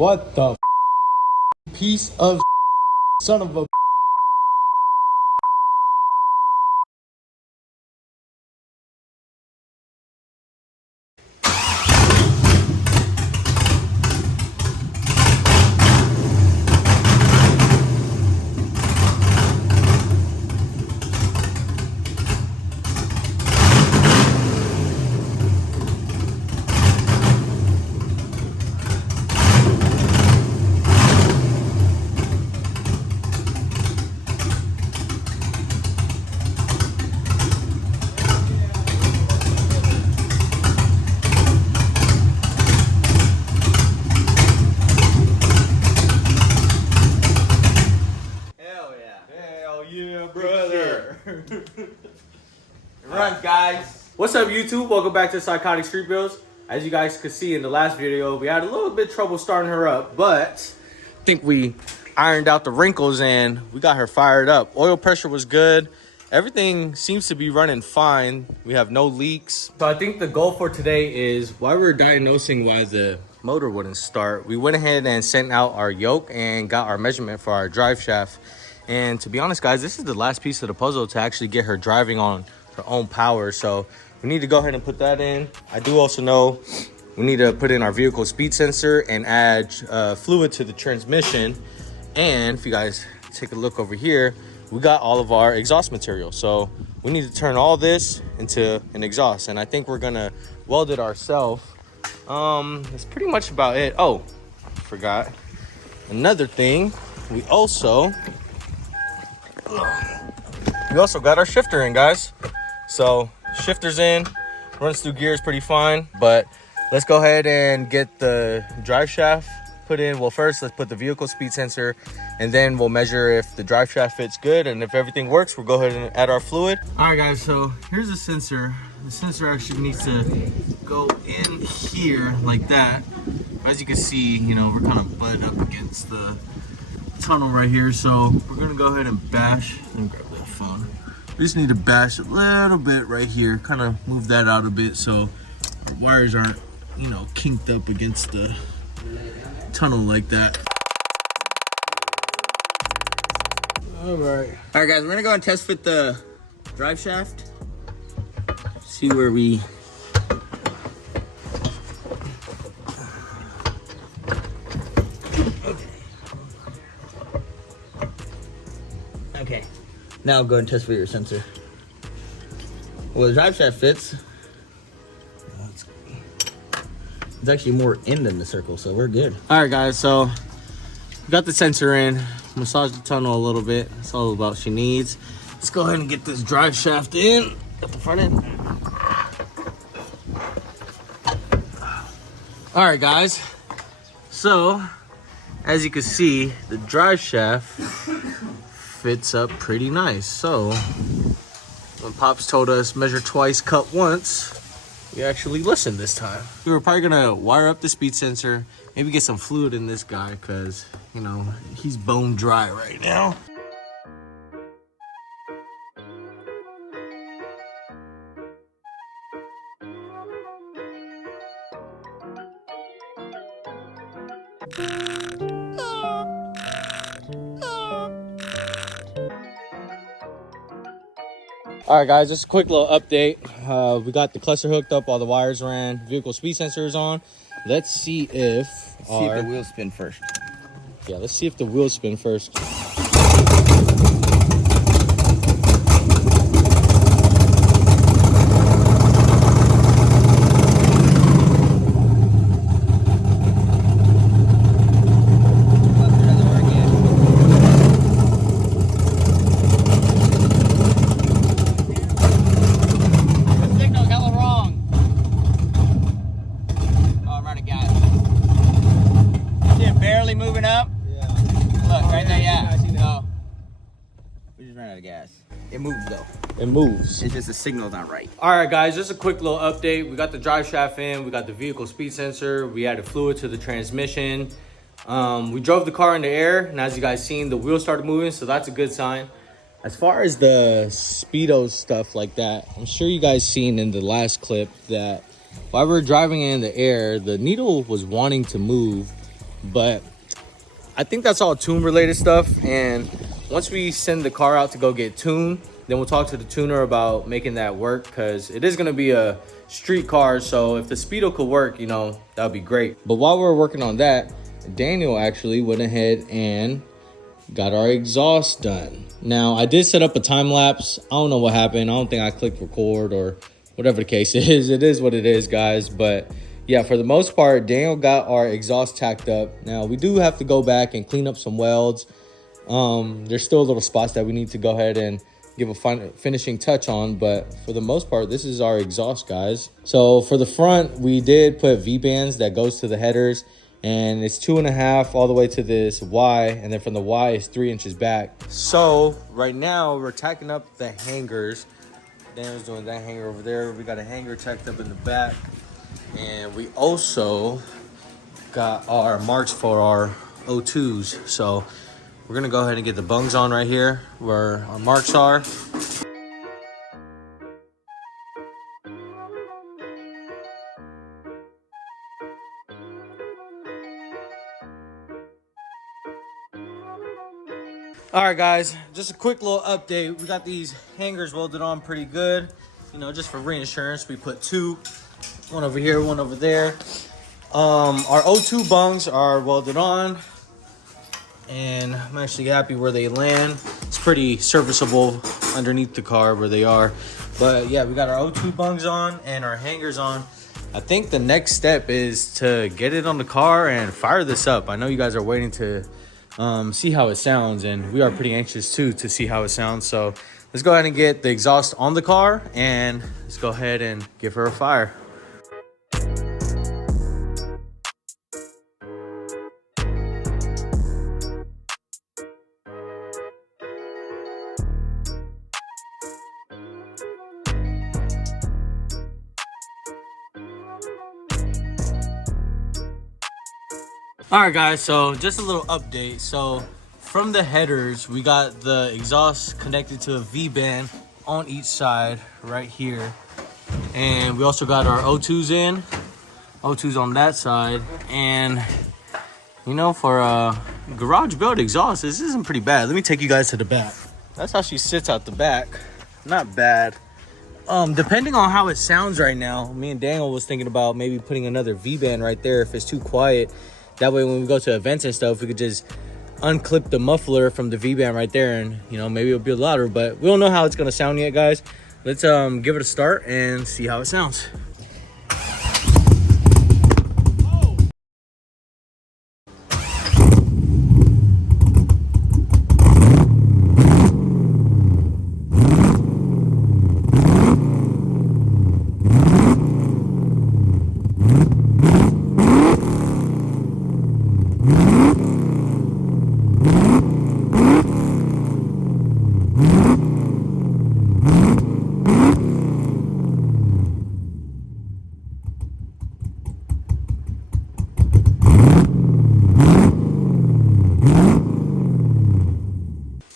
What the piece of son of a... Run, guys. What's up, YouTube? Welcome back to Psychotic Street Builds. As you guys could see in the last video, we had a little bit of trouble starting her up, but I think we ironed out the wrinkles and we got her fired up. Oil pressure was good. Everything seems to be running fine. We have no leaks. So I think the goal for today is, while we were diagnosing why the motor wouldn't start, we went ahead and sent out our yoke and got our measurement for our drive shaft. And to be honest, guys, this is the last piece of the puzzle to actually get her driving on her own power. So we need to go ahead and put that in. I do also know we need to put in our vehicle speed sensor and add fluid to the transmission. And if you guys take a look over here, we got all of our exhaust material. So we need to turn all this into an exhaust. And I think we're gonna weld it ourselves. That's pretty much about it. Oh, forgot another thing. We also got our shifter in, guys. So shifter's in, runs through gears pretty fine. But let's go ahead and get the drive shaft put in. Well, first let's put the vehicle speed sensor, and then we'll measure if the drive shaft fits good, and if everything works, we'll go ahead and add our fluid. All right, guys, so here's the sensor. The sensor actually needs to go in here like that. As you can see, you know, we're kind of butted up against the tunnel right here, so we're gonna go ahead and bash. Let me grab that phone. We just need to bash a little bit right here, kind of move that out a bit so our wires aren't, you know, kinked up against the tunnel like that. All right, guys, we're gonna go and test fit the drive shaft. See where we Okay, now go and test for your sensor. Well, the drive shaft fits. It's actually more in than the circle, so we're good. All right, guys, so we got the sensor in, massage the tunnel a little bit. That's all about she needs. Let's go ahead and get this drive shaft in at the front end. All right, guys, so as you can see, the drive shaft fits up pretty nice. So when Pops told us measure twice, cut once, we actually listened this time. We were probably gonna wire up the speed sensor, maybe get some fluid in this guy, because, you know, he's bone dry right now. All right, guys, just a quick little update. We got the cluster hooked up, all the wires ran, vehicle speed sensor is on. Let's see if the wheels spin first. Yeah, let's see if the wheels spin first. Moving up. Yeah. Look right there. Yeah. No. We just ran out of gas. It moves though. It moves. It's just the signal's not right. All right, guys, just a quick little update. We got the drive shaft in. We got the vehicle speed sensor. We added fluid to the transmission. We drove the car in the air, and as you guys seen, the wheels started moving, so that's a good sign. As far as the speedo stuff like that, I'm sure you guys seen in the last clip that while we were driving in the air, the needle was wanting to move. But I think that's all tune related stuff. And once we send the car out to go get tuned, then we'll talk to the tuner about making that work, because it is going to be a street car. So if the speedo could work, you know, that would be great. But while we're working on that, Daniel actually went ahead and got our exhaust done. Now, I did set up a time lapse. I don't know what happened. I don't think I clicked record or whatever the case is. It is what it is, guys. But yeah, for the most part, Daniel got our exhaust tacked up. Now, we do have to go back and clean up some welds. There's still little spots that we need to go ahead and give a finishing touch on, but for the most part, this is our exhaust, guys. So for the front, we did put V-bands that goes to the headers, and it's 2.5 all the way to this Y, and then from the Y is 3 inches back. So right now we're tacking up the hangers. Daniel's doing that hanger over there. We got a hanger tacked up in the back, and we also got our marks for our O2s. So we're gonna go ahead and get the bungs on right here where our marks are. All right, guys, just a quick little update. We got these hangers welded on pretty good. You know, just for reinsurance, we put 2, one over here, one over there. Our O2 bungs are welded on, and I'm actually happy where they land. It's pretty serviceable underneath the car where they are. But yeah, we got our O2 bungs on and our hangers on. I think the next step is to get it on the car and fire this up. I know you guys are waiting to see how it sounds, and we are pretty anxious too to see how it sounds. So let's go ahead and get the exhaust on the car, and let's go ahead and give her a fire. All right, guys, so just a little update. So from the headers, we got the exhaust connected to a V-band on each side right here, and we also got our O2s in, O2s on that side. And you know, for a garage built exhaust, this isn't pretty bad. Let me take you guys to the back. That's how she sits out the back. Not bad. Depending on how it sounds right now, me and Daniel was thinking about maybe putting another V-band right there if it's too quiet. That way, when we go to events and stuff, we could just unclip the muffler from the V-band right there, and you know, maybe it'll be louder. But we don't know how it's gonna sound yet, guys. Let's give it a start and see how it sounds.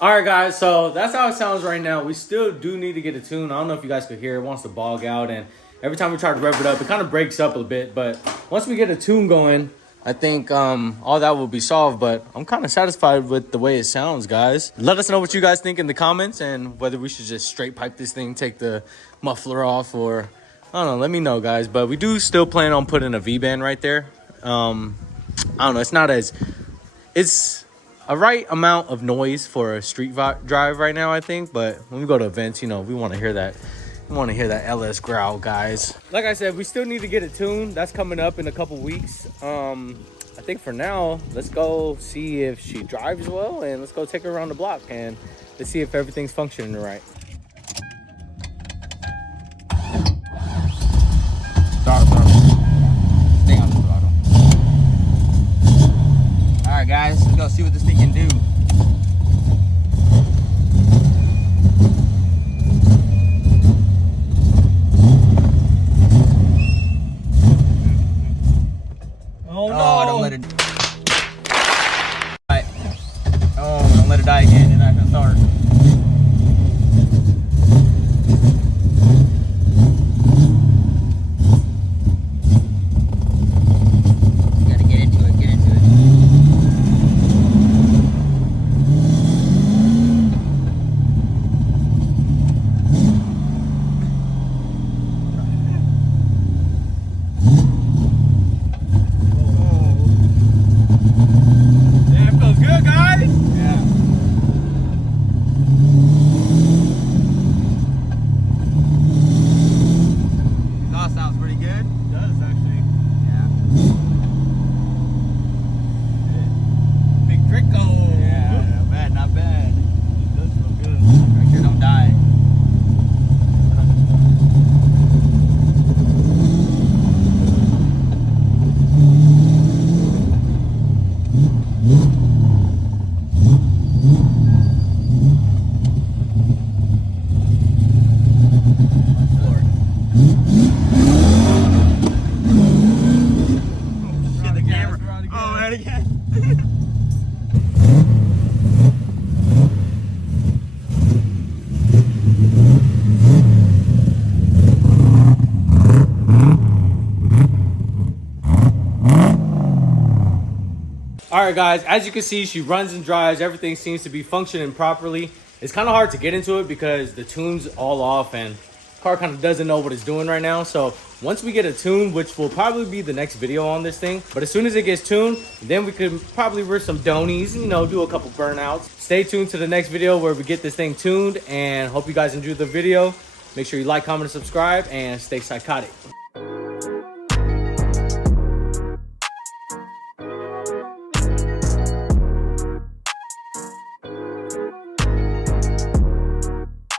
All right, guys, so that's how it sounds right now. We still do need to get a tune. I don't know if you guys could hear it. It wants to bog out, and every time we try to rev it up, it kind of breaks up a bit. But once we get a tune going, I think all that will be solved. But I'm kind of satisfied with the way it sounds, guys. Let us know what you guys think in the comments, and whether we should just straight pipe this thing, take the muffler off, or I don't know. Let me know, guys. But we do still plan on putting a V-band right there. I don't know. It's not as... It's a right amount of noise for a street drive right now, I think. But when we go to events, you know, we want to hear that. We want to hear that LS growl, guys. Like I said, we still need to get a tune. That's coming up in a couple weeks. I think for now, let's go see if she drives well, and let's go take her around the block, and let's see if everything's functioning right. Stay on the throttle. All right, guys, let's go see what this thing can do. Oh no! Oh, don't let it. Oh, don't let it die again. It's not gonna start. You gotta get into it. Get into it. All right, guys, as you can see, she runs and drives. Everything seems to be functioning properly. It's kind of hard to get into it because the tune's all off and the car kind of doesn't know what it's doing right now. So once we get a tune, which will probably be the next video on this thing, but as soon as it gets tuned, then we could probably risk some donies, you know, do a couple burnouts. Stay tuned to the next video where we get this thing tuned, and hope you guys enjoyed the video. Make sure you like, comment, and subscribe, and stay psychotic.